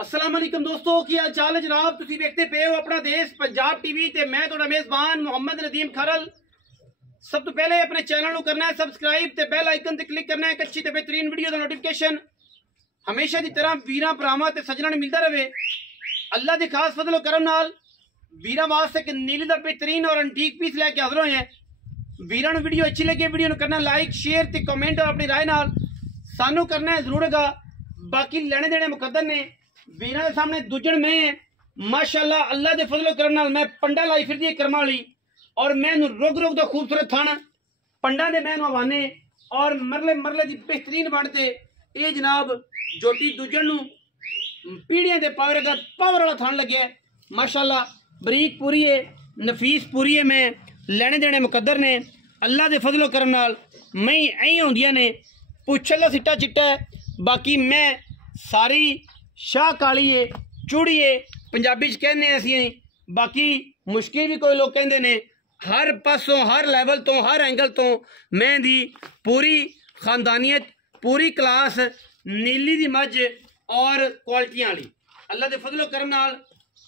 अस्सलाम वालेकुम दोस्तों, की हाल चाल है जनाब। तुसी देखते पे हो अपना देश पंजाब टीवी ते मैं तुहाडा मेजबान मोहम्मद नदीम खरल। सब तो पहले अपने चैनल को करना है सब्सक्राइब ते बेल आइकन ते क्लिक करना है एक अच्छी ते बेहतरीन वीडियो का नोटिफिकेशन हमेशा की तरह वीरां भरावां ते सज्जणां नूं मिलता रहे। अल्लाह के खास फजलो करम नाल वीरां वास्ते एक नीली का बेहतरीन और एंटीक पीस लैके हाजिर होए हैं। वीरां नूं वीडियो अच्छी लगे वीडियो नूं करना लाइक शेयर ते कमेंट और अपनी राय नाल सानू करना है जरूर गा। बाकी लेने देने मुकद्दर ने वीरां दे सामने दुजण में माशाअल्लाह अल्लाह दे फजलो करम नाल मैं पंडा लाई फिरदी है कर्मा वाली और मैं रुग रुग दा खूबसूरत थाना पंडा दे मैं हवाने और मरले मरले दी बेहतरीन बनते ये जनाब जोटी दुजण नूं पीढ़ियां दे पावर का पावर वाला थान लगे माशाअल्लाह बरीक पूरी है नफीस पूरी है। मैं लेने देने मुकद्दर ने अल्लाह दे फजलो करम नाल मई ऐ होंदियां ने पुछला सिट्टा चिट्टा है। बाकी मैं सारी शाह काली है चूड़ी है पंजाबी च कहने असी। बाकी मुश्किल भी कोई लोग कहते ने हर पासों हर लैवल तो हर एंगल तो मैं दी पूरी खानदानियत पूरी क्लास नीली दी मझ और क्वालिटियां वाली अल्लाह दे फजलो करम नाल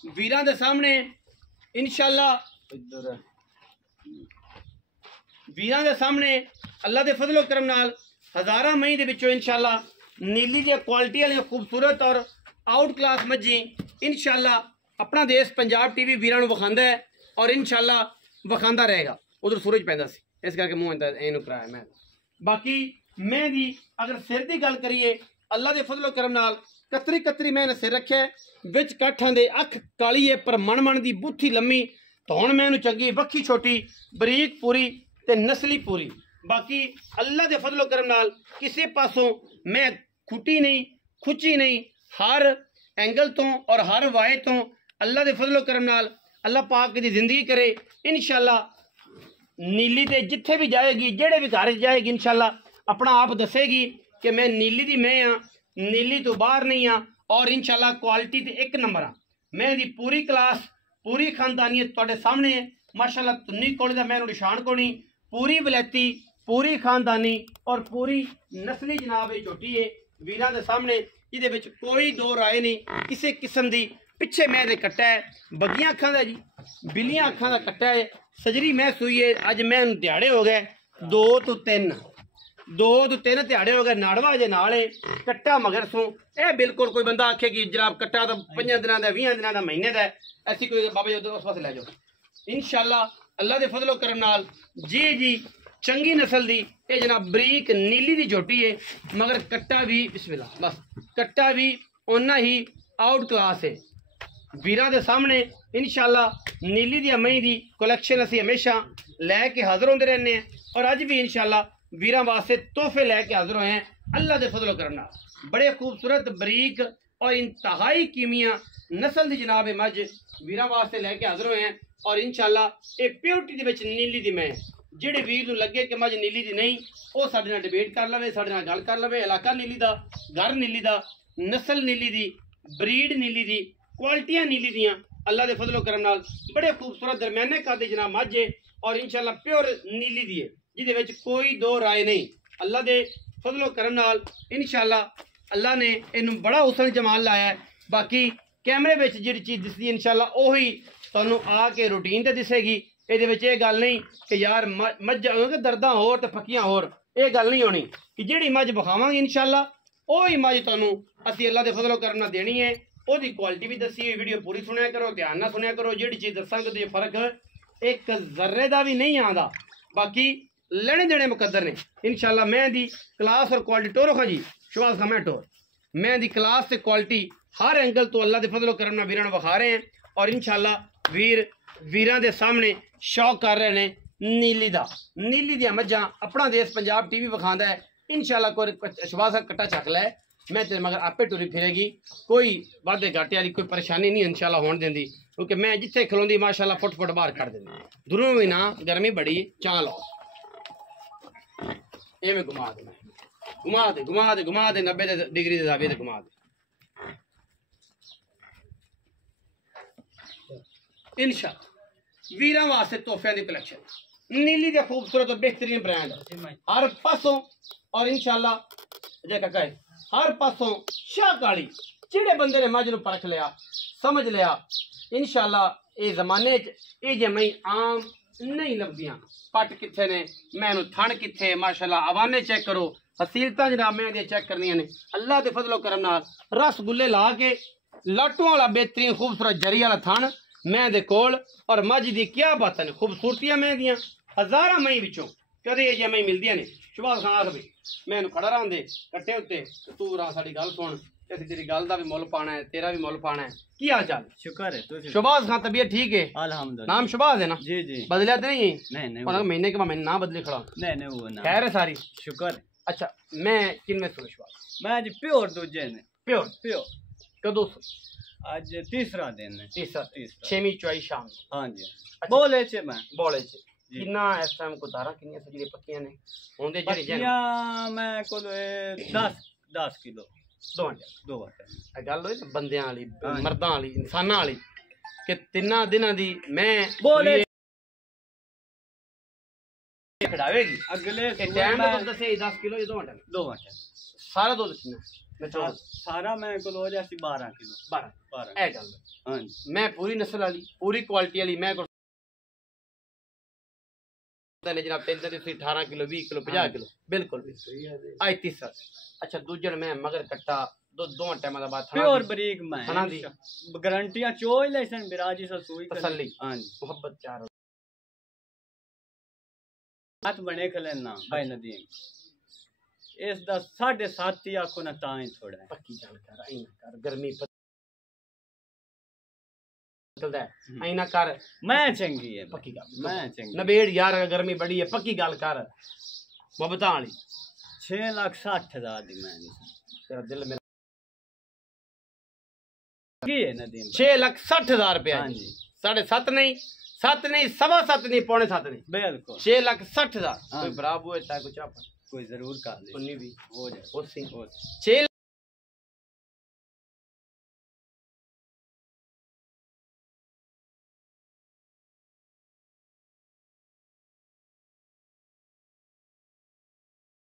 वीरां दे सामने इंशाअल्लाह वीरां दे सामने अल्लाह दे फजलो करम नाल हज़ारां मई दे विचों इंशाअल्लाह नीली दी क्वालिटी वाली खूबसूरत और आउट क्लास मज्जी इंशाअल्लाह अपना देश पंजाब टीवी वीरां नूं विखांदा है और इंशाअल्लाह विखांदा रहेगा। उधर सूरज पैंदा सी इस करके मुंह इनू कराया मैं। बाकी मैं दी अगर सिर की गल करिए अल्लाह दे फजलो करम नाल कतरी कतरी मैंने सिर रखे विच काठां दे अख काली है पर मन मन दी बूथी लम्मी धौण मैनू चंगी वक्खी छोटी बरीक पूरी ते नस्ली पूरी। बाकी अल्लाह दे फजलो करम नाल किसी पासों मैं खुटी नहीं खुची नहीं हर एंगल तो और हर वाए तो अल्लाह दे फजलो करम नाल अल्लाह पाक दी जिंदगी करे इंशाअल्लाह। नीली ते जिथे भी जाएगी जेड़े भी घर जाएगी इंशाअल्लाह अपना आप दसेगी कि मैं नीली दी मैं हाँ नीली तो बाहर नहीं हाँ और इंशाअल्लाह क्वालिटी ते एक नंबर हाँ। मैं दी पूरी क्लास पूरी खानदानियत तुहाडे सामने है माशाअल्लाह तुन्नी कोले दा मैं निशान कोनी पूरी वलैती पूरी खानदानी और पूरी नस्ली जनाब झोटी है वीरां दे सामने ये कोई दो राय नहीं किसी किस्म की। पिछे मैं दे कट्टा है बगियां अखां दा जी बिलियां अखां दा कट्टा है सजरी मैं सूई है अज मैं दिहाड़े हो गए दो तो तीन दिहाड़े हो गए नाड़वा जे नाल है कट्टा मगर सो ए बिल्कुल कोई बंदा आखे कि जनाब कट्टा तो 5 दिनों का 20 दिनों का महीने का ऐसी कोई बाबा जी उस पास लै जाओ इंशाअल्लाह अल्लाह दे फजलो करम नाल जी चंगी नस्ल दी ये जनाब बरीक नीली दी झोटी है मगर कट्टा भी बिस्मिल्लाह बस कट्टा भी उन्ना ही आउट क्लास है। वीरां दे सामने इंशाअल्लाह नीली दी मई दी कलैक्शन असी हमेशा लैके हाजिर होंदे रहने और अज भी इंशाअल्लाह वीरां वास्ते तोहफे लैके हाजिर होए हैं अल्लाह दे फजलो करम नाल। बड़े खूबसूरत बरीक और इंतहाई कीमिया नस्ल दी जनाब मझ वीरां वास्ते लैके हाजिर होए हैं और इंशाअल्लाह ये प्योरिटी दे विच नीली दी मैं जेड़े वीर नूं लगे कि मझ नीली दी नहीं वो साडे नाल डिबेट कर लवे साडे नाल गल कर लवे। इलाका नीली दा घर नीली दा नस्ल नीली दी ब्रीड नीली दी क्वालिटियां नीली दियां अल्लाह दे फजलो करम नाल बड़े खूबसूरत दरम्याने कद जनाब मझ है और इंशाअल्लाह प्योर नीली दी है जिहदे विच कोई दो राय नहीं। अल्लाह दे फजलो करम नाल इंशाअल्लाह अल्लाह ने इनू बड़ा हुसन जमाल लाया है। बाकी कैमरे विच जिहड़ी चीज़ दिसदी इंशाअल्लाह ओही तुहानूं आके रूटीन ते दिसेगी। ये गल नहीं कि यार मझ दर्दा होर ते फकियां होर ये गल नहीं होनी कि जिहड़ी मझ विखावांगे इंशाअल्लाह ओही मझ तुहानूं असीं अल्लाह दे फजलो करम नाल देनी है। ओदी क्वालिटी भी दसी हुई वीडियो पूरी सुनिया करो ध्यान नाल सुनिया करो जिहड़ी चीज़ दसांगे तो फर्क एक जर्रे का भी नहीं आंदा। बाकी लेने देने मुकद्दर ने इंशाअल्लाह। मैं दी क्लास और क्वालिटी टोरो खा जी शवास का मैं टोर मैं दी क्लास से क्वालिटी हर एंगल तो अल्लाह दे फजलो करम नाल वीरां नूं विखा रहे हैं और इंशाअल्लाह वीरां दे सामने शौक कर रहे हैं नीली दी मझां अपना देश पंजाब टीवी विखांदा है इंशाअल्लाह। कोई विश्वास कट्टा चक लै मैं तेरे मगर आपे टुरी फिरेगी कोई वादे घाटे वाली कोई परेशानी नहीं इंशाअल्लाह होने देंदी क्योंकि मैं जिथे खलोंदी माशाअल्लाह फुट फुट बाहर कर देंदी दूरों भी ना गर्मी बड़ी चां लो एवें घुमा दे 90 डिग्री के जाविये घुमा दे इंशाअल्लाह। वीरां वास्ते तोहफियां दी कलैक्शन नीली दे खूबसूरत और बेहतरीन ब्रांड हर पासों और इंशाअल्लाह हर पासों शाह काली ਜਿਹੜੇ ਬੰਦੇ ਨੇ ਮੱਝ ਨੂੰ ਪਰਖ ਲਿਆ ਸਮਝ ਲਿਆ इंशाअल्लाह ये जमाने ये जमई आम नहीं लभदियां पट किथे ने मैनू थण किथे माशाअल्लाह अवाने चेक करो हसीलता जनाब मैं दी चेक करनियां ने अल्लाह दे फजलो करम नाल रसगुल्ले ला के लाटू वाला बेहतरीन खूबसूरत जरी वाला थण मैं दे कोल और मझ दी क्या बात ने खूबसूरतियां मैं दियां हजारां मई विचों कदे ये जमई मिलदियां ने शुभाष खान आख भी मैनू खड़ा रहंदे कट्टे उत्ते तू रा साडी गल सुन ਅਸੀਂ ਤੇਰੀ ਗੱਲ ਦਾ ਵੀ ਮੁੱਲ ਪਾਣਾ ਹੈ ਤੇਰਾ ਵੀ ਮੁੱਲ ਪਾਣਾ ਹੈ ਕੀ ਹਾਲ ਚਾਲ शुक्र है तुझे ਸ਼ੁਭਾਸ ਖਾਨ ਤਬੀਅਤ ਠੀਕ ਹੈ अल्हम्दुलिल्लाह नाम शुभास है ना जी जी बदलिया तो नहीं नहीं और महीने के बाद मैंने ना बदले खड़ा नहीं वो ना खैर है सारी शुक्र है अच्छा मैं किन में सुन शुभास मैं आज प्योर दूजे ने प्योर प्योर कदों आज तीसरा दिन है तीसरा तीसरा छेवीं चौई शाम हाँ जी बोले चे मैं बोले च किन्ना इस टाइम को तारा किन्नियां सजरी पक्कियां ने होंदे जड़ी जन पक्कियां मैं को 10 किलो दो घंटे दो घंटे गल होई बंदियां वाली मर्दां वाली इंसानां वाली कि तिन्ना दिनां दी मैं बोले खड़ावेगी अगले टाइम तो दसे 10 किलो ये 2 घंटे सारा दूध कितना सारा मैं को लो जैसी 12 किलो 12 ए गल हां मैं पूरी नस्ल वाली पूरी क्वालिटी वाली मैं जनाब 18 किलो 20 किलो 50 किलो बिल्कुल भी सही है आज तीसरा अच्छा दूजन में मगर कट्टा दो टाइम का बाद प्योर बरीक में खाना दी गारंटियां चोई लेसन बिराजी से सुई तसल्ली हां मोहब्बत चार हाथ बने खलेना भाई नदीम इस दा 7.5 ही आखो ना ताई थोड़ा पक्की गल कर आई ना कर गर्मी निकलदा है आई ना कर मैं चंगी है पक्की गल मैं चंगी नबेड़ यार गर्मी बड़ी है पक्की गल कर मोहब्बत वाली 6,60,000 दी मैं तेरा दिल मेरा की है नदीम 6,60,000 रुपया हां जी 7.5 नहीं 7 नहीं 7.25 नहीं 6.25 नहीं बिल्कुल 6,60,000 कोई बराबर है कोई चाप कोई जरूर कर ले उन्नी भी हो जाए उसी 6